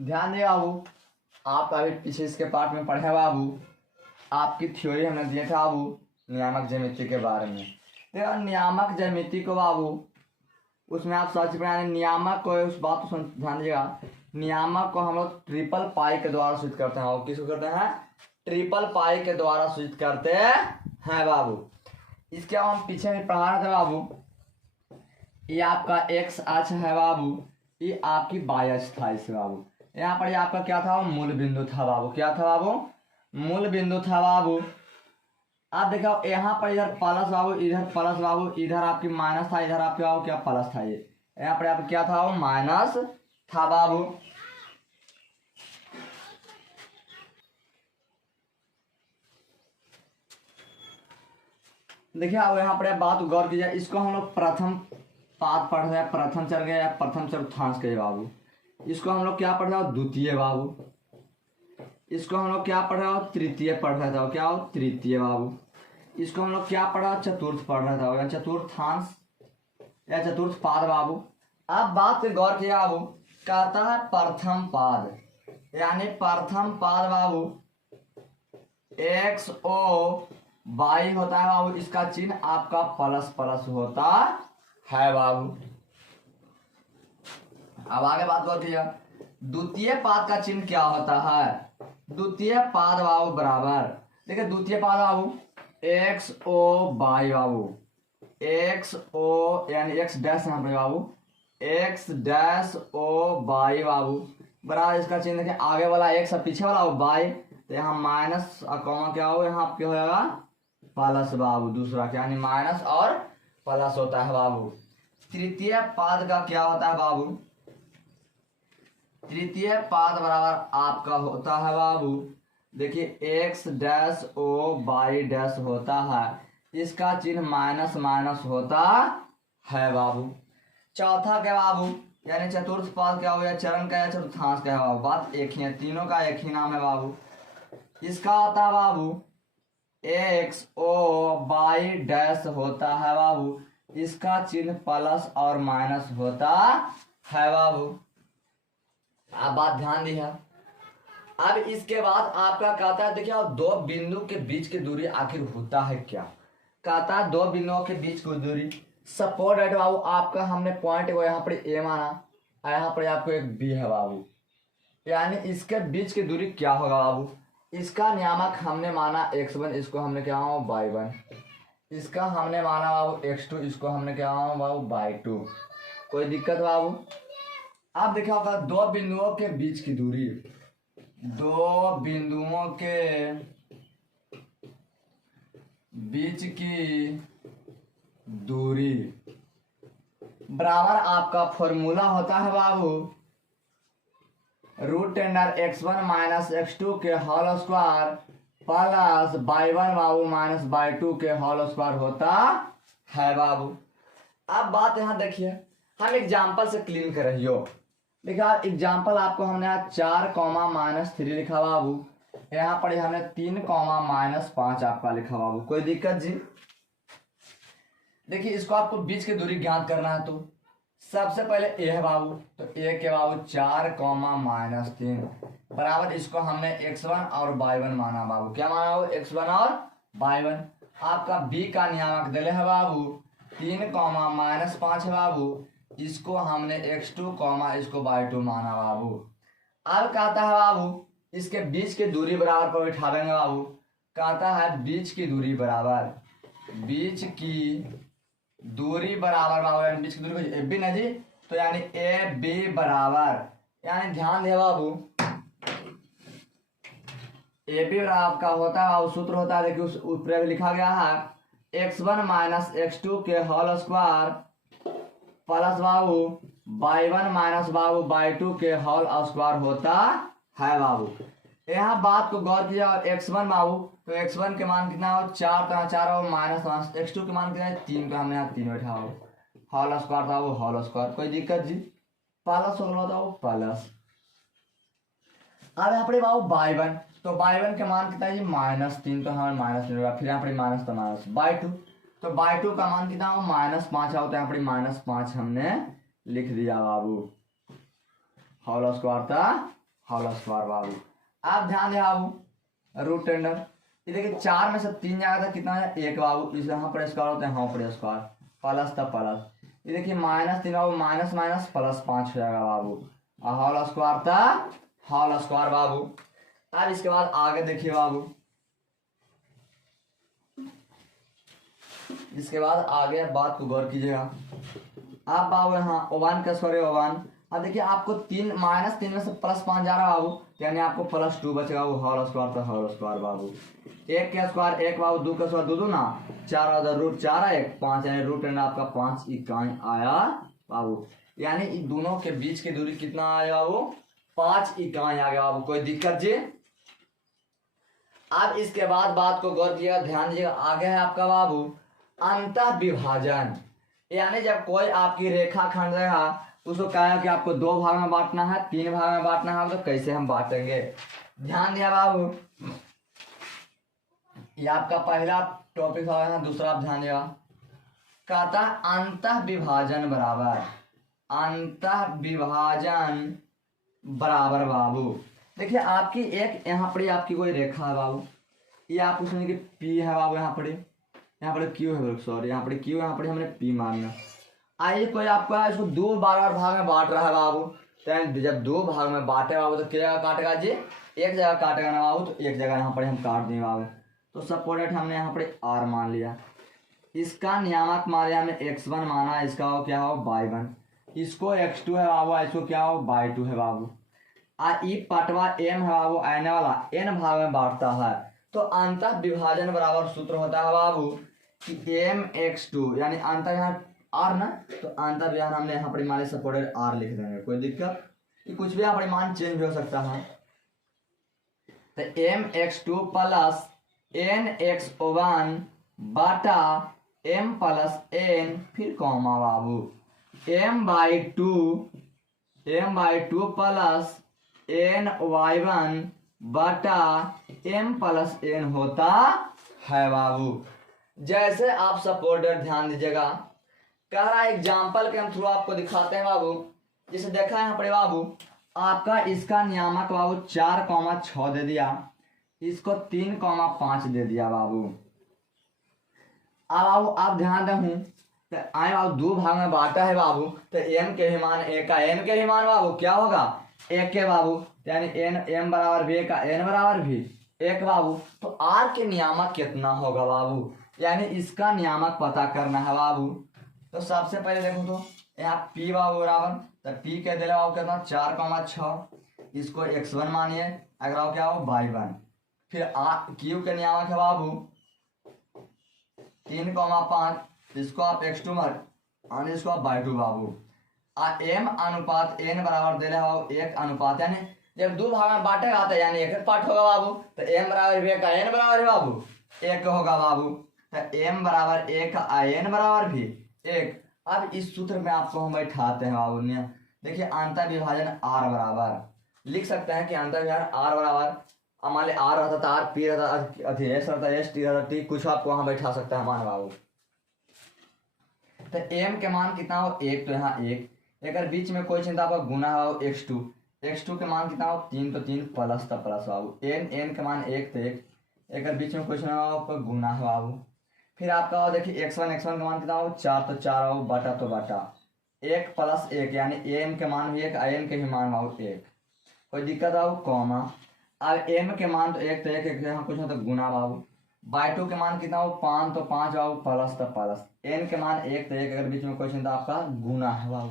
ध्यान दे बाबू, आप अभी पीछे इसके पार्ट में पढ़े बाबू, आपकी थ्योरी हमने दिया था बाबू नियामक ज्यामिति के बारे में। देखो नियामक ज्यामिति को बाबू, उसमें आप सर्च बनाए नियामक को, उस बात को ध्यान दीजिएगा, नियामक को हम लोग ट्रिपल पाई के द्वारा सूचित करते हैं बाबू। किसको करते हैं? ट्रिपल पाई के द्वारा सूचित करते हैं बाबू। इसके हम पीछे में पढ़ा रहे थे बाबू, ये आपका एक्स अक्ष है बाबू, ये आपकी वाई अक्ष था इसे बाबू। यहाँ पर ये आपका क्या था? मूल बिंदु था बाबू। क्या था बाबू? मूल बिंदु था बाबू। आप देखो यहाँ पर इधर प्लस बाबू, इधर प्लस बाबू, इधर आपकी माइनस था, इधर आपके बाबू क्या प्लस था। ये यहाँ पर आपका क्या था? माइनस था बाबू। देखिए अब यहाँ पर बात गौर कीजिए, इसको हम लोग प्रथम पाद पढ़ रहे हैं, प्रथम चर गए या प्रथम चतुर्थांश के बाबू। इसको हम लोग क्या पढ़ रहे हो? द्वितीय बाबू। इसको हम लोग क्या पढ़ रहे हो? तृतीय पढ़ रहे थे। क्या हो? तृतीय बाबू। इसको हम लोग क्या पढ़ रहे हो? चतुर्थ पढ़ रहे थे, या चतुर्थांश या चतुर्थ पाद बाबू। अब बात से गौर किया बाबू, कहता है प्रथम पाद, यानी प्रथम पाद बाबू एक्स ओ वाई होता है बाबू, इसका चिन्ह आपका प्लस प्लस होता है बाबू। अब आगे बात गौर कीजिए, द्वितीय पाद का चिन्ह क्या होता है? द्वितीय पाद बाबू बराबर, देखिए द्वितीय पाद बाबू एक्स ओ वाई बाबू, एक्स ओ यानी एक्स डैश यहाँ पे बाबू, एक्स डैश ओ वाई बाबू बराबर, इसका चिन्ह देखिए आगे वाला एक्स और पीछे वाला वाई, तो यहाँ माइनस और कॉमा क्या हो, यहाँ आपके होगा प्लस बाबू। दूसरा क्या, यानी माइनस और प्लस होता है बाबू। तृतीय पाद का क्या होता है बाबू? तृतीय पाद बराबर आपका होता है बाबू, देखिए x dash O y dash होता है, इसका चिन्ह माइनस माइनस होता है बाबू। चौथा क्या बाबू, यानी चतुर्थ पाद क्या हो गया? चरण का या चतुर्थांश का है बाबू, बात एक ही है, तीनों का एक ही नाम है बाबू। इसका होता है बाबू एक्स ओ वाई डैश होता है बाबू, इसका चिन्ह प्लस और माइनस होता है बाबू। आप बात ध्यान दी है। अब इसके बाद आपका कहता है, देखिए दो बिंदु के बीच की दूरी आखिर होता है क्या? कहता है दो बिंदुओं के बीच की दूरी, सपोज दैट बाबू आपका हमने पॉइंट को यहाँ पर ए माना और यहाँ पर आपको एक बी है बाबू, यानी इसके बीच की दूरी क्या होगा बाबू? इसका नियामक हमने माना x1, इसको हमने क्या माना y1, इसका हमने माना बाबू x2, इसको हमने क्या माना बाबू y2। कोई दिक्कत बाबू? आप देखा होगा दो बिंदुओं के बीच की दूरी, दो बिंदुओं के बीच की दूरी बराबर आपका फॉर्मूला होता है बाबू root tender x1 minus x2 के होल स्क्वायर प्लस y1 बाबू माइनस y2 के होल स्क्वायर होता है बाबू। अब बात यहाँ देखिए, हम एग्जाम्पल से क्लीन कर रही हो। देखिए एग्जाम्पल आपको हमने यहाँ 4, -3 लिखा बाबू, यहाँ पर हमने 3, -5 आपका लिखा बाबू। कोई दिक्कत जी? देखिए इसको आपको बीच की दूरी ज्ञात करना है, तो सबसे पहले ए है बाबू, तो ए के बाबू 4, -3 बराबर, इसको हमने x1 और y1 माना बाबू। क्या माना बाबू? x1 और y1। आपका b का नियामक दिले है बाबू 3, -5 है बाबू, इसको हमने x2, इसको y2 माना बाबू। अब कहता है बाबू इसके बीच की दूरी बराबर पर बिठा देंगे बाबू। कहता है बीच की दूरी बराबर, बीच की दूरी बराबर बाबू, यानी बीच की दूरी को ए बी ना जी, तो यानी ए बी बराबर, यानी ध्यान दे बाबू ए बी बराबर आपका होता है बाबू, सूत्र होता है देखिए उस ऊपर लिखा गया है x1 माइनस x2 के होल स्क्वायर प्लस बाबू y1 माइनस बाबू y2 के होल स्क्वायर होता है बाबू। यहाँ बात को गौर किया, और x1 बाबू, तो x1 के मान कितना हो? 4, तो 4 हो माइनस x2 के मान कितना है? 3, तो हमने यहाँ 3 बैठा हो, होल स्क्वायर था वो होल स्क्वायर। कोई दिक्कत जी? प्लस हो था वो प्लस। अब यहाँ पर बाबू y1, तो y1 के मान कितना है जी? -3, तो हमारे -3 होगा, फिर यहाँ पर माइनस तो माइनस y2, तो y2 का मान कितना हो? -5 आओ, तो यहाँ पर -5 हमने लिख दिया बाबू, होल स्क्वायर था होल स्क्वायर बाबू। आप ध्यान दें बाबू रूट टेंडर, ये देखिए 4 में से 3 जाएगा था कितना है 1 बाबू, इस यहाँ पर स्क्वायर होता है, यहाँ पर स्क्वायर प्लस था प्लस, ये देखिए -3 बाबू, माइनस माइनस प्लस 5 हो जाएगा बाबू, और होल स्क्वायर था होल स्क्वायर बाबू। अब इसके बाद आगे देखिए बाबू, इसके बाद आगे बात को गौर कीजिएगा आप बाबू, यहाँ ओवन का स्क्वायर ओवन। अब देखिए आपको 3 -3 में से +5 जा रहा है बाबू, यानी आपको +2 बचेगा, वो होल स्क्वायर का होल स्क्वायर बाबू। 1 का स्क्वायर 1 बाबू, 2 का स्क्वायर 2 2 ना 4 और रूट 4 है 1 5, यानी रूट एंड आपका 5 इकाई आया बाबू, यानी इन दोनों के बीच की दूरी कितना आया बाबू 5 इकाई आ गया बाबू। कोई दिक्कत जी? अब इसके बाद बात को गौर कीजिएगा, ध्यान दीजिएगा, आगे है आपका बाबू अंतः विभाजन, यानी जब कोई आपकी रेखा खंड रहेगा उसको कहा कि आपको 2 भाग में बांटना है, 3 भाग में बांटना है, तो कैसे हम बांटेंगे? ध्यान दिया बाबू, ये आपका पहला टॉपिक है, दूसरा आप ध्यान दिया, कहता अंतः विभाजन बराबर, अंतः विभाजन बराबर बाबू। देखिए आपकी एक यहाँ पर आपकी कोई रेखा है बाबू, ये आप उसमें कि पी है बाबू, यहाँ पर क्यू है, सॉरी यहाँ पर क्यू, यहाँ पर हमने पी मानना। आइए कोई आपका इसको 2 बार भाग में बांट रहा है बाबू, तो जब 2 भाग में बांटे बाबू तो क्या जगह काटेगा जी? एक जगह काटेगा ना बाबू, तो एक जगह यहाँ पर हम काट देंगे बाबू। तो सपोर्टेड हमने यहाँ पर आर मान लिया, इसका नियामक मान लिया हमने x1 माना, इसका हो क्या हो y1, इसको x2 है बाबू, इसको क्या हो y2 है बाबू। ई पटवा m है बाबू, आने वाला n भाग में बांटता है, तो अंतः विभाजन बराबर सूत्र होता है बाबू कि mx2, यानी अंतर यहाँ r ना, तो अंतर विभाजन हमने यहाँ पर मान सपोर्टेड r लिख देंगे, कोई दिक्कत? कि कुछ भी यहाँ पर मान चेंज हो सकता है, तो mx2 प्लस nx1 बटा m प्लस n, फिर कॉमा बाबू m/2 प्लस ny1 बटा m प्लस n होता है बाबू। जैसे आप सपोर्टर ध्यान दीजिएगा, कह रहा है एग्जाम्पल के हम थ्रू आपको दिखाते हैं बाबू। जैसे देखा है यहाँ पर बाबू, आपका इसका नियामक बाबू 4,6 दे दिया, इसको 3,5 दे दिया बाबू। अब बाबू आप ध्यान रहूं, तो आए बाबू 2 भाग में बांटा है बाबू, तो m के भी मान a का n के भी मान बाबू क्या होगा 1 के बाबू, यानी n m बराबर भी का n बराबर भी 1 बाबू। तो r के नियामक कितना होगा बाबू, यानी इसका नियामक पता करना है बाबू। तो सबसे पहले देखो तो यहाँ p बाबू बराबर, तो p के दिले बाबू कितना 4,6, इसको x1 मानिए, अगर क्या हो y1, फिर q के नियामक है बाबू 3,5, इसको आप x2 मार, इसको आप y2 बाबू। m अनुपात n बराबर दे रहे बाबू 1 अनुपात, यानी जब 2 भाग में बांटेगा तो यानी 1 पार्ट होगा बाबू, तो m बराबर भी का n बराबर है बाबू 1 होगा बाबू, तो m बराबर 1 n बराबर भी 1। अब इस सूत्र में आपको हम बैठाते हैं बाबू, देखिए अंतर विभाजन r बराबर लिख सकते हैं कि अंतर विभाजन r बराबर, मान ली r रहता था r, p रहता अथी s रहता s, t रहता t, कुछ आपको वहां बैठा सकता है मान बाबू। तो m के मान कितना हो 1, तो यहाँ 1, अगर बीच में कोई चिंता आपका गुना हो x2 के मान कितना हो 3, तो 3 प्लस था प्लस बाबू, n के मान 1 तो 1, अगर बीच में कुछ ना हो आपका गुना है बाबू। फिर आपका देखिए x1 का मान कितना हो 4, तो 4 हो, बटा तो बटा 1 प्लस 1, यानी m के मान भी 1, n के भी मान हो 1, कोई दिक्कत आओ कॉमा। अब m के मान तो 1 तो 1, यहाँ कुछ हो तो गुना बाबू, y2 के मान कितना हो 5, तो 5 बाबू प्लस तो प्लस, n के मान 1 तो 1, अगर बीच में क्वेश्चन तो आपका गुना है बाबू।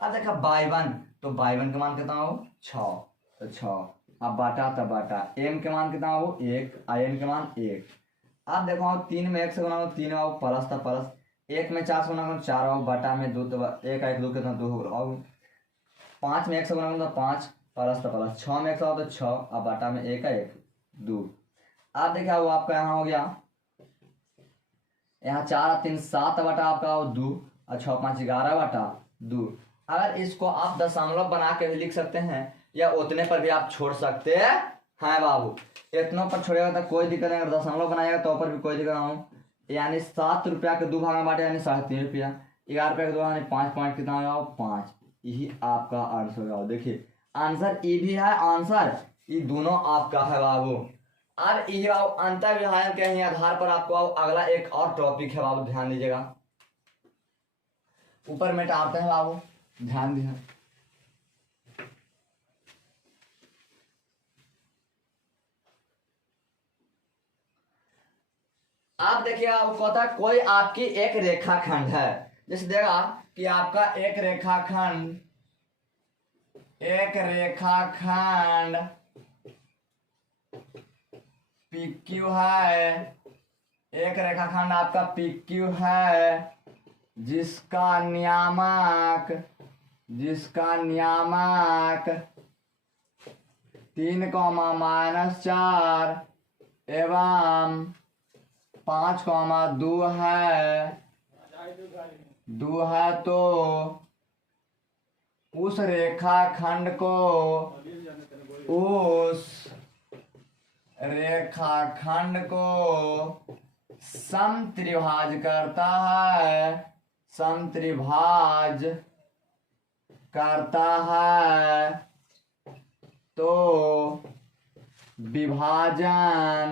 अब देखा y1, तो y1 के मान कितना हो 6, तो 6, अब बाटा तो बाटा, m के मान कितना हो 1, n के मान 1। अब देखो 3 में 1 से गुना 3 बाबू प्लस था प्लस, 1 में 4 से गुना 4 बाबू, बटा में 2, तो 1 1 2 कितना 2 होगा बाबू, 5 में 1 से गुना 5 प्लस तो प्लस, 6 में 1 हो तो 6, अब बटा में 1 1 2। अब देखा वो आपका यहाँ हो गया, यहाँ 4 3 7 बटा आपका 2, और 6 5 11 बटा 2। अगर इसको आप दशमलव बना के भी लिख सकते हैं, या उतने पर भी आप छोड़ सकते हैं बाबू, इतनों पर छोड़ेगा तो कोई दिक्कत नहीं, अगर दशमलव बनाएगा तो ऊपर भी कोई दिक्कत ना हो। यानी 7 रुपया के 2 भाग में बांटे, यानी 3.5 रुपया, 11 रुपया के 2 यानी 5 पॉइंट कितना होगा 5, यही आपका आंसर होगा। देखिए आंसर ई भी है, आंसर ई दोनों आपका है बाबू। अब ये बाबू अंतर विभाजन के ही आधार पर आपको बाबू अगला एक और टॉपिक है बाबू, ध्यान दीजिएगा। ऊपर मिटाते हैं बाबू, ध्यान दीजिए। आप देखिए आपको कहता है कोई आपकी एक रेखाखंड है, जैसे देगा कि आपका एक रेखाखंड PQ है, एक रेखाखंड आपका PQ है जिसका नियामक 3,-4 एवं 5,2 है, तो उस रेखाखंड को समत्रिभाज करता है, तो विभाजन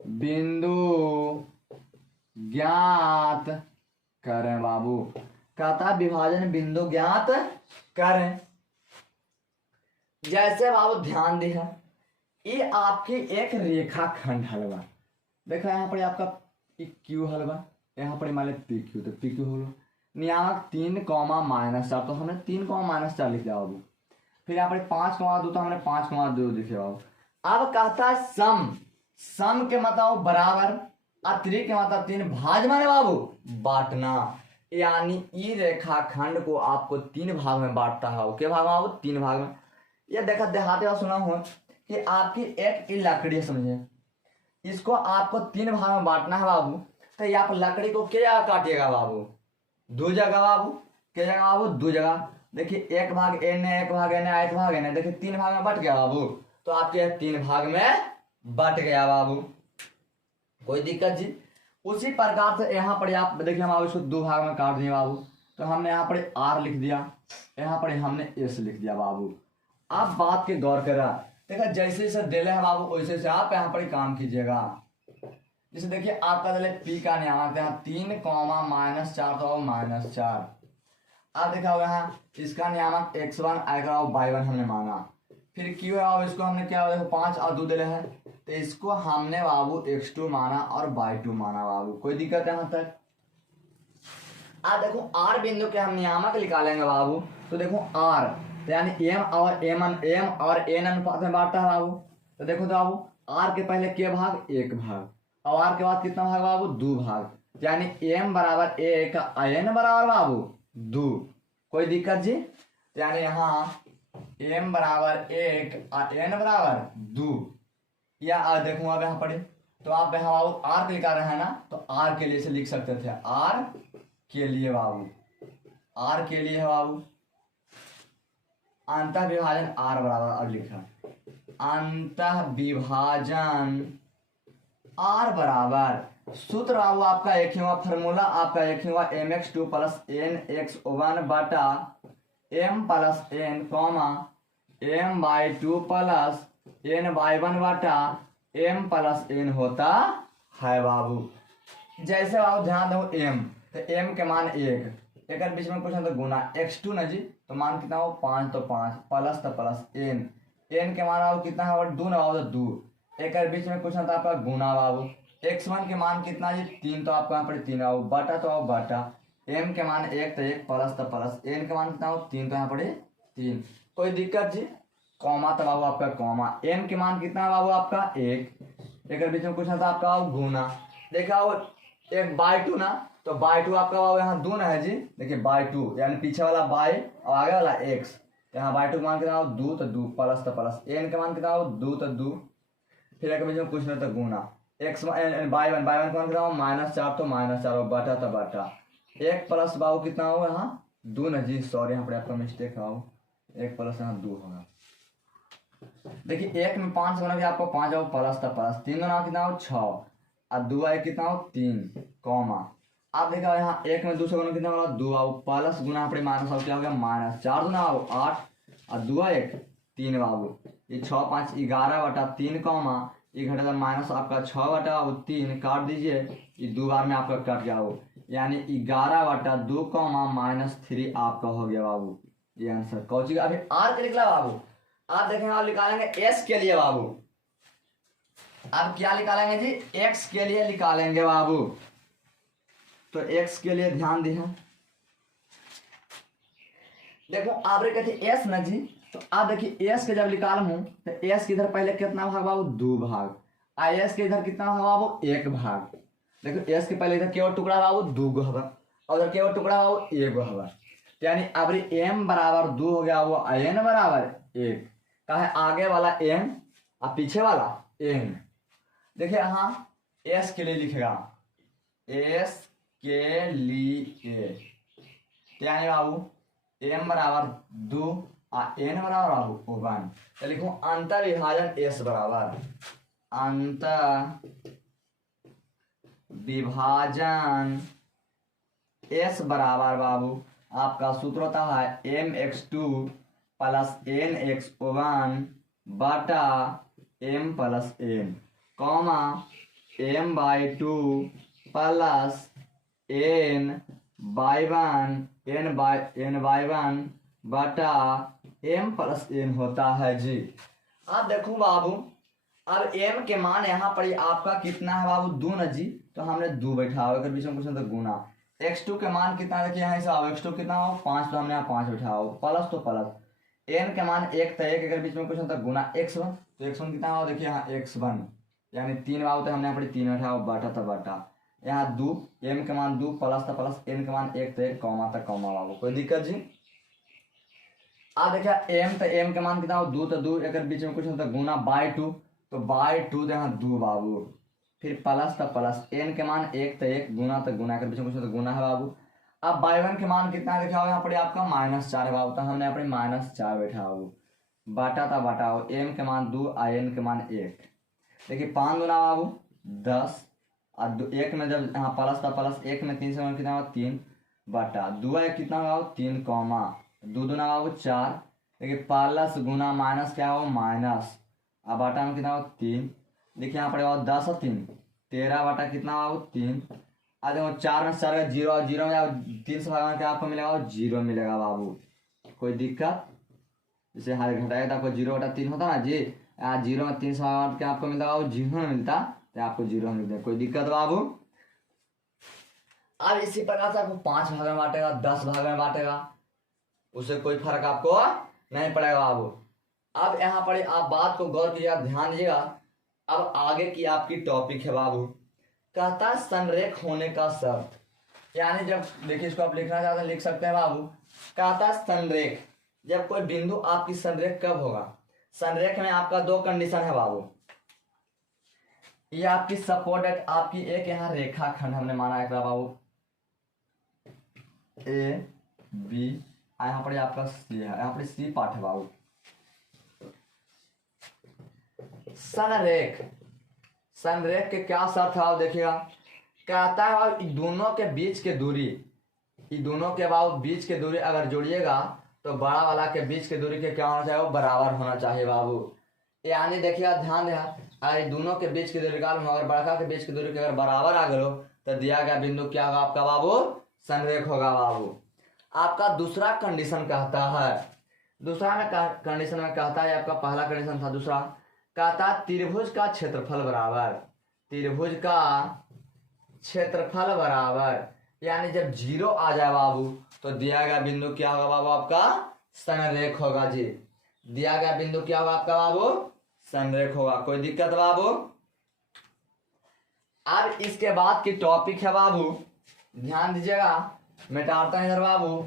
बिंदु ज्ञात करें बाबू। कहता विभाजन बिंदु ज्ञात करें। जैसे बाबू ध्यान दिया, ये आपकी एक रेखाखंड हलवा, देखो यहाँ पर आपका PQ हलवा, यहाँ पर मान ली PQ, तो PQ होगा नियामक 3,-4, तो हमने 3,-4 लिख दिया बाबू। फिर यहाँ पर 5,2, तो हमने 5,2 लिखे बाबू। अब कहता है सम के मतलब बराबर, अतिरिक्त के मतलब 3, भाज माने बाबू बांटना, यानी ई रेखाखंड को आपको 3 भाग में बांटता है। के भाग में बाबू? 3 भाग में। ये देखा देहाते हुआ सुना हूँ कि आपकी एक लकड़ी समझे, इसको आपको 3 भाग में बांटना है बाबू। तो ये आप लकड़ी को क्या जगह काटिएगा बाबू? 2 जगह बाबू। क्या जगह बाबू? 2 जगह। देखिए एक भाग एने, एक भाग एने, एक भाग एने, देखिए 3 भाग में बट गया बाबू। तो आपके 3 भाग में बट गया बाबू, कोई दिक्कत जी। उसी प्रकार से यहाँ पर आप देखिए हम इसको 2 भाग में काट दिए बाबू। तो हमने यहाँ पर R लिख दिया, यहाँ पर हमने S लिख दिया बाबू। आप बात के गौर करा, देखा जैसे जैसे दिले है बाबू वैसे से आप यहाँ पर काम कीजिएगा। जैसे देखिए आपका दिले P का नियामक यहाँ 3,-4, तो -4। आप देखा होगा यहाँ इसका नियामक x1 आएगा और y1 हमने मांगा। फिर Q है बाबू, इसको हमने क्या देखो 5 और 2 दिले है, तो इसको हमने बाबू x2 माना और y2 माना बाबू। कोई दिक्कत है यहाँ तक? आप देखो R बिंदु के हम नियामक निकालेंगे बाबू। तो देखो R यानी M और N अनुपात में बांटता है बाबू। तो देखो तो बाबू R के पहले के भाग? 1 भाग, और R के बाद कितना भाग बाबू? 2 भाग, यानी M बराबर 1 N बराबर बाबू 2। कोई दिक्कत जी? यानी यहाँ M बराबर 1 और N बराबर 2। या देखो अब यहाँ पढ़े, तो आप यहाँ बाबू R के निकाल रहे हैं ना, तो R के लिए से लिख सकते थे, R के लिए बाबू, R के लिए है बाबू अंतः विभाजन R बराबर, अब लिखा अंतः विभाजन R बराबर सूत्र बाबू आपका एक ही हुआ, फॉर्मूला आपका एक ही हुआ mx2 + nx1 बटा m + n m/2 + ny1 बटा m + n होता है बाबू। जैसे बाबू ध्यान दो m, तो m के मान 1, एक बीच में कुछ ना तो गुना x2 ना जी, तो मान कितना हो 5, तो 5 प्लस तो प्लस n के मान बाबू कितना है 2 ना बाबू, तो 2, एक बीच में कुछ ना तो आपका गुना बाबू। x1 के मान कितना जी 3, तो आपको यहाँ पर 3 बाबू, बटा तो बाबू बटा, m के मान 1 तो 1 प्लस तो प्लस, n के मान कितना हो 3, तो यहाँ पर 3। कोई दिक्कत जी? कॉमा तो बाबू आपका कॉमा, m के मान कितना बाबू आपका 1, एक बीच में कुछ ना तो आपका गुना। देखा वो 1/2 ना, तो बाई2 आपका बाबू यहाँ 2 ना है जी, देखिए बाई2 यानी पीछे वाला बाई और आगे वाला x, यहाँ बाई2 का मान कितना हो 2, तो 2 प्लस तो प्लस, n का मान कितना हो 2, तो 2, फिर एक बीच में कुछ ना तो गुना x बाई1 का मान कितना हो -4, तो -4 बटा तो बटा, 1 प्लस बाबू कितना हो यहाँ 2 ना जी, सॉरी यहाँ पर आपका मिस्टेक है बाबू, 1 प्लस यहाँ 2 होगा। देखिए 1 में 5 गुना भी आपको 5 हो प्लस तो प्लस, 3 गुना कितना हो 6 और 2 कितना हो 3 कॉमा। आप देखा यहाँ एक में 2 से गुना कितना होगा 2 बाबू, प्लस गुना अपने माइनस अब क्या हो गया माइनस, 4 दूना बाबू 8 और 2 1 3 बाबू, ये 6 5 11/3 कॉमा ये घटेगा माइनस आपका 6/3 काट दीजिए, ये 2 बार में आपका कट गया हो, यानी 11/2 कॉमा -3 आपका हो गया बाबू। ये आंसर कौची का अभी आर के निकला बाबू। आप देखेंगे आप निकालेंगे एस के लिए बाबू, आप क्या निकालेंगे जी एक्स के लिए निकालेंगे बाबू। तो एक्स के लिए ध्यान दिया, देखो आप कहते एस ना जी, तो आप देखिए एस के जब निकाल हूं तो एस के इधर पहले कितना भाग बाबू 2 भाग, आई एस के इधर कितना भाग बाबू 1 भाग। देखो एस के पहले इधर केवल टुकड़ा बाबू 2 गो हवा और इधर केवल टुकड़ा बाबू 1 गो हवा, यानी अब एम बराबर 2 हो गया वो एन बराबर 1, कहा आगे वाला एन और पीछे वाला एन। देखिए यहाँ एस के लिए लिखेगा एस के लिए, यानी बाबू एम बराबर 2 और एन बराबर बाबू 1, तो लिखो अंतर विभाजन एस बराबर अंतर विभाजन एस बराबर बाबू आपका सूत्र होता है mx2 प्लस nx1 बटा m plus n comma m/2 plus n/1 n/1 बटा m प्लस n होता है जी। अब देखो बाबू अब m के मान यहाँ पर आपका कितना है बाबू 2 न जी, तो हमने 2 बैठा अगर बीच में कुछ तो गुना, x2 के मान कितना देखिए यहाँ हिसाब x2 कितना हो 5, तो हमने यहाँ 5 बैठा हो, प्लस तो प्लस n के मान 1 तो 1 अगर बीच में कुछ तो गुना x1, तो x1 कितना हो देखिए यहाँ x1 यानी 3 बाबू, तो हमने यहाँ पर 3 बैठा हो बटा तो बटा यहाँ 2 m के मान 2 प्लस तो प्लस n के मान 1 तो 1 कॉमा तो कॉमा बाबू, कोई दिक्कत जी। अब देखिए m तो m के मान कितना हो 2 तो 2 अगर बीच में कुछ तो गुना /2, तो /2 तो यहाँ 2 बाबू, फिर प्लस तो प्लस n के मान 1 तो 1 गुना तो गुना कर बीच में कुछ तो गुना है बाबू। अब /1 के मान कितना लिखा हो यहाँ पर आपका -4 है बाबू, तो हमने यहाँ पर -4 बैठा हो बटा था बटा हो m के मान 2 और n के मान 1, देखिए 5 दूना बाबू 10 और 1 में जब यहाँ प्लस था प्लस 1 में 3 से कितना हो 3 बटा 2 है कितना हो 3 कॉमा 2 दूना बाबू 4, देखिए प्लस गुना माइनस क्या हो माइनस, अब बटा में कितना हो 3, देखिए यहाँ पर 10 और 3 13 बटा कितना हो 3, आज देखो 4 में 4 का 0 और 0 में 3 से भागने के आपको मिलेगा 0 मिलेगा बाबू, कोई दिक्कत। जैसे हर घटाएगा तो आपको 0/3 होता ना जी, आज 0 में 3 से भाग के आपको मिलता बाबू 0 मिलता, तो आपको 0 मिलता, कोई दिक्कत बाबू। अब इसी प्रकार से आपको 5 भाग में बांटेगा 10 भाग में बांटेगा, उससे कोई फर्क आपको नहीं पड़ेगा बाबू। अब यहाँ पर आप बात को गौर कीजिएगा ध्यान दीजिएगा, अब आगे की आपकी टॉपिक है बाबू, कहता है संरेख होने का शर्त, यानी जब देखिए इसको आप लिखना चाहते हैं लिख सकते हैं बाबू, कहता है संरेख जब कोई बिंदु आपकी संरेख कब होगा, संरेख में आपका 2 कंडीशन है बाबू, ये आपकी सपोर्टेड आपकी एक यहाँ रेखा खंड हमने माना है बाबू ए बी, यहाँ पर आपका सी है, यहाँ पर सी पार्ट है बाबू। संरेख संरेख के क्या शर्त है आप देखिएगा, कहता है और दोनों के बीच के दूरी, दोनों के बाबू बीच के दूरी अगर जोड़िएगा तो बड़ा वाला के बीच के दूरी के क्या होना चाहिए वो बराबर होना चाहिए बाबू, यानी देखिएगा ध्यान देगा अगर दोनों के बीच की दूरी का अगर बड़का के बीच की दूरी के अगर बराबर आ गए तो दिया गया बिंदु क्या होगा आपका बाबू संरेख होगा बाबू। आपका दूसरा कंडीशन कहता है, दूसरा में कंडीशन में कहता है आपका पहला कंडीशन था, दूसरा कहता है त्रिभुज का क्षेत्रफल बराबर, त्रिभुज का क्षेत्रफल बराबर, यानी जब 0 आ जाए बाबू तो दिया गया बिंदु क्या होगा बाबू आपका संरेख होगा जी, दिया गया बिंदु क्या होगा आपका बाबू संरेख होगा, कोई दिक्कत बाबू। अब इसके बाद की टॉपिक है बाबू ध्यान दीजिएगा, मिटाते हैं इधर बाबू,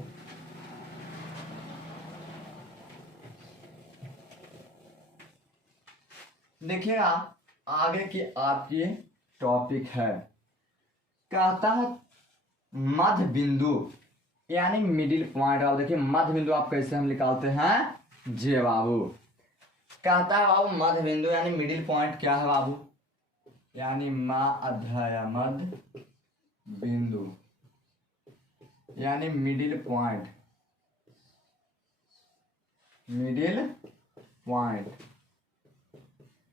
देखिएगा आगे की आपकी टॉपिक है, कहता है मध्य बिंदु यानी मिडिल पॉइंट। आप देखिए मध्य बिंदु आप कैसे हम निकालते हैं जे बाबू, कहता है बाबू मध्य बिंदु यानी मिडिल पॉइंट क्या है बाबू, यानी मध्य बिंदु यानी मिडिल पॉइंट, मिडिल पॉइंट,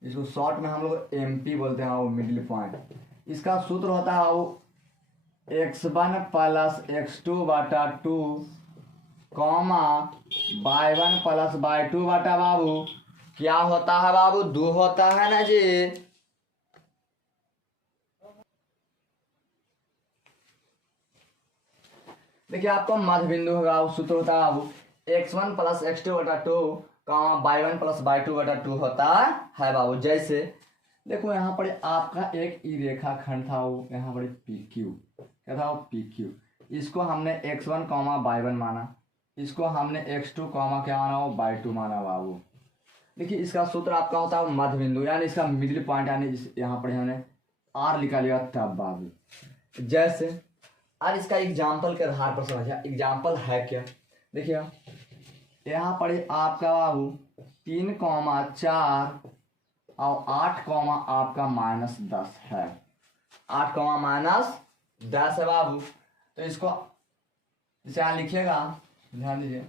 इसको शॉर्ट में हम लोग एमपी बोलते हैं वो मिडिल पॉइंट। इसका सूत्र होता है वो x1 प्लस x2 बटा 2 कॉमा y1 प्लस y2 बटा बाबू क्या होता है बाबू 2 होता है ना जी। देखिए आपको मध्य बिंदु होगा वो सूत्र होता है बाबू x1 प्लस x2 बटा 2 कॉमा y1 प्लस y2 बटा 2 होता है बाबू। जैसे देखो यहाँ पर आपका एक ई रेखा खंड था वो यहाँ पर PQ, क्या था वो PQ, इसको हमने x1 कॉमा y1 माना, इसको हमने x2 कॉमा क्या माना वो y2 माना बाबू। देखिए इसका सूत्र आपका होता है मध्य बिंदु, यानी इसका मिडिल पॉइंट, यानी यहाँ पर हमने R लिखा लिया तब बाबू। जैसे और इसका एग्जाम्पल के आधार पर समझिए, एग्जाम्पल है क्या। देखिए यहाँ पर आपका बाबू 3,4 और 8, आपका -10 है, 8, -10 है बाबू। तो इसको इसे यहाँ लिखिएगा, ध्यान दीजिए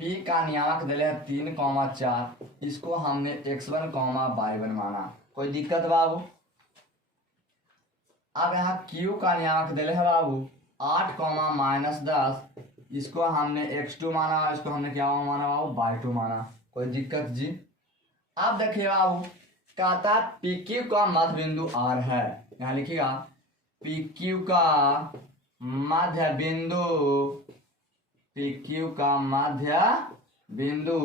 P का नियामक दिले है 3,4, इसको हमने x1, y1 माना, कोई दिक्कत बाबू। अब यहाँ Q का नियामक दिले है बाबू 8, -10, इसको हमने x2 माना, इसको हमने क्या माना बाबू y2 माना, कोई दिक्कत जी। अब देखिए बाबू कहता PQ का मध्य बिंदु R है, यहाँ लिखिएगा PQ का मध्य बिंदु, PQ का मध्य बिंदु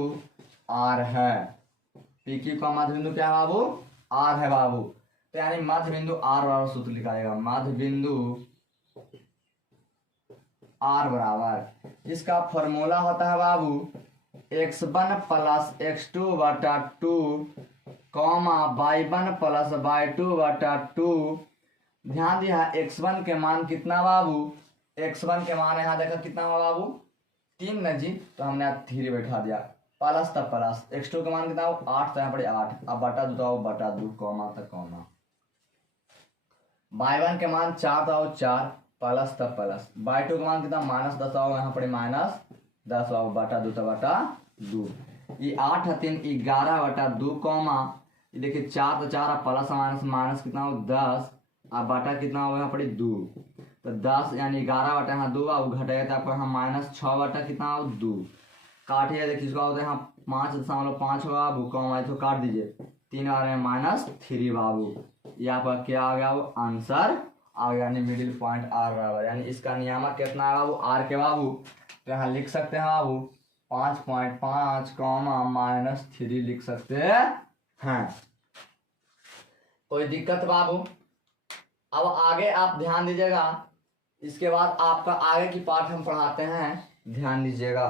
R है, PQ का मध्य बिंदु क्या है बाबू R है बाबू। तो यानी मध्य बिंदु R बराबर सूत्र लिखाएगा, मध्य बिंदु R बराबर, इसका फॉर्मूला होता है बाबू x1 प्लस x2 बटा 2 कॉमा y1 प्लस y2 बटा 2। ध्यान दिया x1 के मान कितना बाबू, x1 के मान यहाँ देखा कितना हुआ बाबू 3 न जी, तो हमने 3 बैठा दिया, प्लस तब प्लस, x2 का मान कितना हो 8, तो यहाँ पर 8, अब बटा 2 तो बटा 2 कॉमा तक कॉमा, y1 के मान 4 तो 4 प्लस तब प्लस, y2 का मान कितना -10 आओ, यहाँ पर -10 आओ, बटा 2 तो बटा 2, ये 8 है 3 11 बटा 2 कॉमा, ये देखिए 4 तो 4 प्लस माइनस माइनस कितना हो 10, अब बटा कितना हो यहाँ पर 2, तो 10 यानी 11 बटा यहाँ 2 अब घटेगा तो आपको यहाँ -6 बटा कितना हो 2, काटिए देखिए इसका होता है यहाँ 5.5 होगा बाबू, कॉमा इसको काट दीजिए, 3 आ रहे हैं -3 बाबू, ये आपका क्या आ गया वो आंसर आ गया, यानी मिडिल पॉइंट R बराबर, यानी इसका नियामक कितना है बाबू R के बाबू। तो यहाँ लिख सकते हैं बाबू 5.5 -3 लिख सकते हैं, कोई दिक्कत बाबू। अब आगे आप ध्यान दीजिएगा, इसके बाद आपका आगे की पार्ट हम पढ़ाते हैं, ध्यान दीजिएगा।